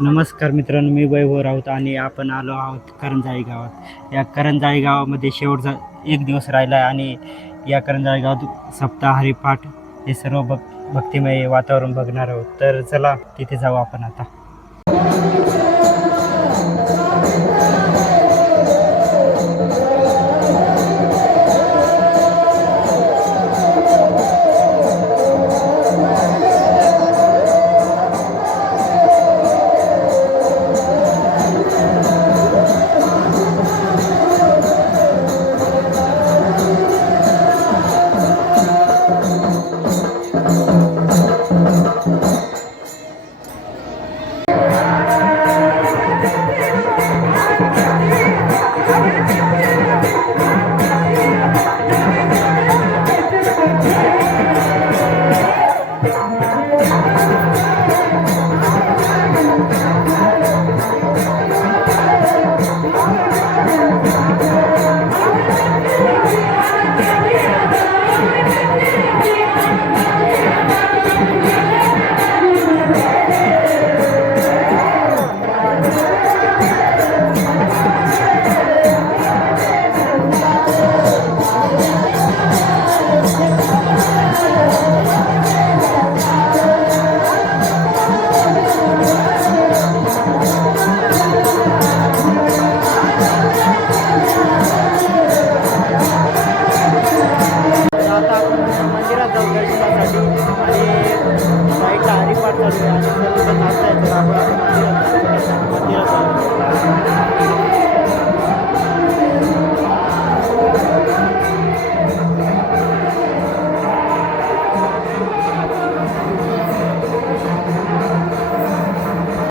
नमस्कार मित्रांनो, मी वैभव राऊत आणि आपण आलो आहोत करंजाई गावात. या करंजाई गावामध्ये शेवटचा एक दिवस राहिला आहे आणि या करंजाई गावात सप्ताह हरिपाठ हे सर्व भक्तिमय वातावरण बघणार आहोत. तर चला तिथे जाऊ आपण आता.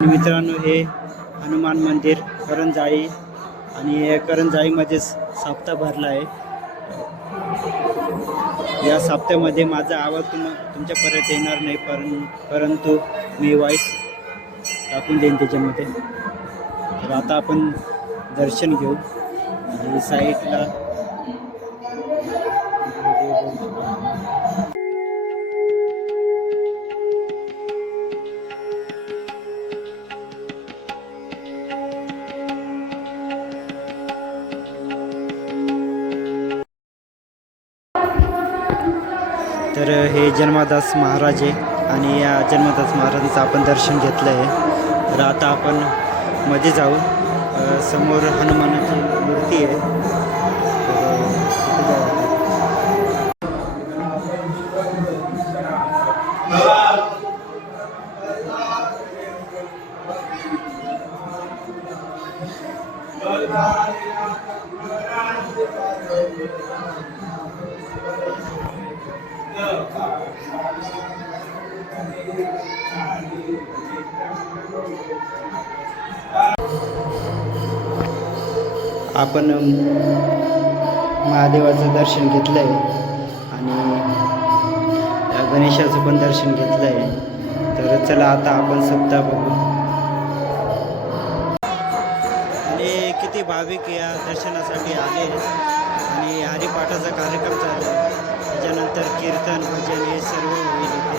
मित्रांनो, हे हनुमान मंदिर करंजाई आणि करंजाईमध्येच सप्ताह भरला आहे. या सप्त्यामध्ये माझा आवाज तुमच्यापर्यंत येणार नाही, परंतु मी वॉइस टाकून देईन त्याच्यामध्ये. तर आता आपण दर्शन घेऊ आणि साईडला तर हे जन्मदास महाराज आहे आणि या जन्मदास महाराजांचं आपण दर्शन घेतलं आहे. तर आता आपण मध्ये जाऊ. समोर हनुमानाची मूर्ती आहे. आपण महादेवाचं दर्शन घेतलं आहे आणि गणेशाचं पण दर्शन घेतलं आहे. तर चला आता आपण सप्ताह बघू. आणि किती भाविक या दर्शनासाठी आले आणि हरिपाठाचा कार्यक्रम झाला. त्याच्यानंतर कीर्तन भजन हे सर्व होईल इथे.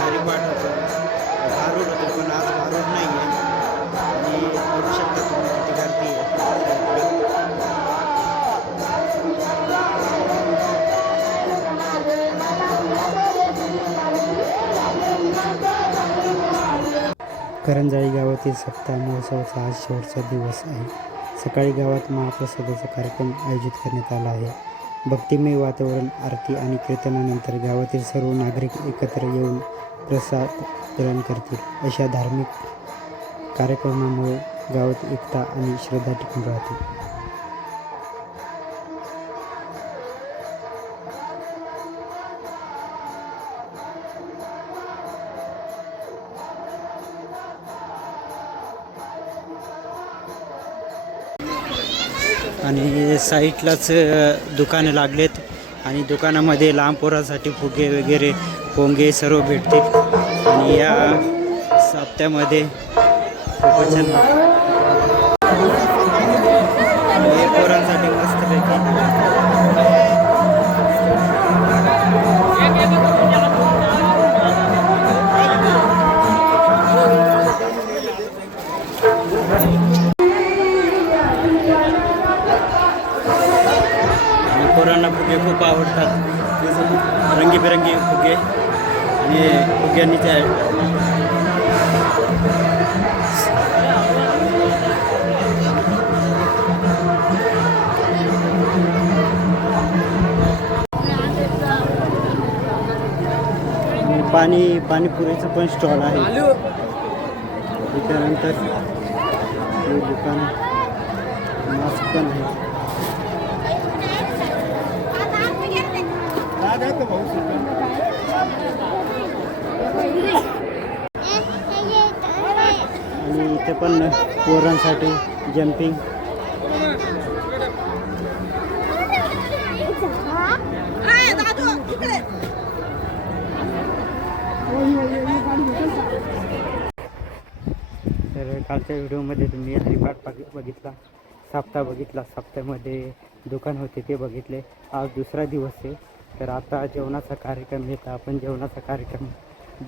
हरिपाठ होतं, भारूड होतं, पण आज भारूड नाही आहे आणि बघू शकता तुम्ही किती गर्दी आहे. करंजाई गावातील सप्ताह महोत्सवाचा आज शेवटचा दिवस आहे. सकाळी गावात महाप्रसादाचा कार्यक्रम आयोजित करण्यात आला आहे. भक्तिमय वातावरण, आरती आणि कीर्तनानंतर गावातील सर्व नागरिक एकत्र येऊन प्रसाद ग्रहण करतील. अशा धार्मिक कार्यक्रमामुळे गावात एकता आणि श्रद्धा टिकून राहते. आणि साईडलाच दुकानं लागलेत आणि दुकानामध्ये लहान पोरासाठी फुगे वगैरे पोंगे सर्व भेटतील आणि या सप्त्यामध्ये खूपच छान हे पोरांसाठी मस्तपैकी आणि पोरांना फुगे खूप आवडतात, रंगीबेरंगी फुगे आणि फुग्यांनी त्या पाणीपुरीचं पण स्टॉल आहे. त्यानंतर हे दुकान मास्क पण आहे. आणि इथे पण पोरांसाठी जम्पिंग तर कालच्या व्हिडिओमध्ये तुम्ही हरिपाठ बघितला, सप्ताह बघितला, सप्त्यामध्ये दुकान होते ते बघितले. आज दुसरा दिवस आहे. तर आता जेवणाचा कार्यक्रम आहे. तर आपण जेवणाचा कार्यक्रम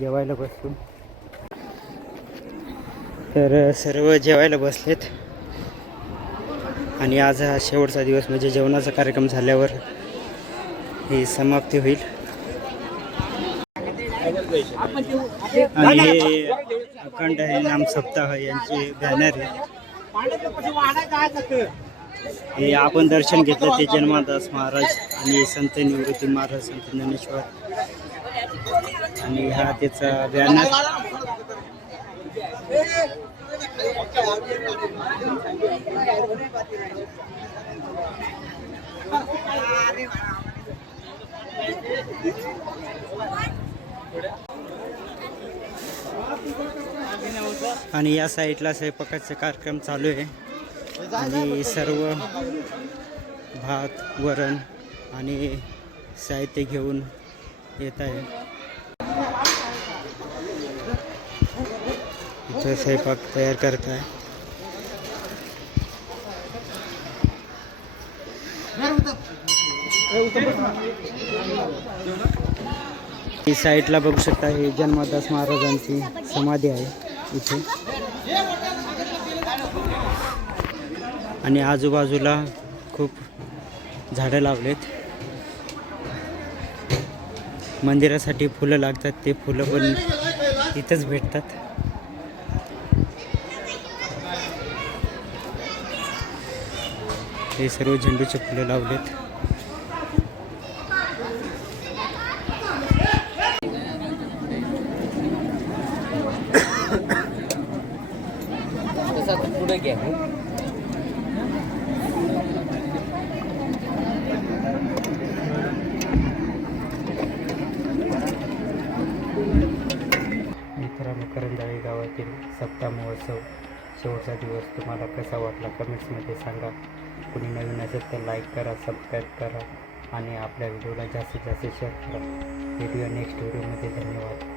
जेवायला बसू. तर सर्व जेवायला बसलेत आणि आज हा शेवटचा दिवस म्हणजे जेवणाचा कार्यक्रम झाल्यावर ही समाप्ती होईल. आणि हे अखंड हे नाम सप्ताह यांचे बॅनर आहे. हे आपण दर्शन घेतलं ते जन्मादास महाराज आणि संत निवृत्ती महाराज, संत ज्ञानेश्वर, आणि हा त्याचा बॅनर. आणि या साईडला स्वयंपाकाचे कार्यक्रम चालू आहे आणि सर्व भात, वरण आणि साहित्य घेऊन येत आहे. इथं स्वयंपाक तयार करत आहे. ही साईडला बघू शकता, हे जन्मदास महाराजांची समाधी आहे इथे. आणि आजूबाजूला खूप झाडं लावलेत. मंदिरासाठी फुलं लागतात, ते फुलं पण इथंच भेटतात. हे सर्व झेंडूचे फुलं लावलेत. पुढे घ्या. मित्रांनो, करंजाळी गावातील सप्ताह महोत्सव शेवटचा दिवस तुम्हाला कसा वाटला कमेंट्समध्ये सांगा. कोणी नवीन असेल तर लाईक करा, सबस्क्राईब करा आणि आपल्या व्हिडिओला जास्तीत जास्त शेअर करा. भेटूया नेक्स्ट व्हिडिओमध्ये. धन्यवाद.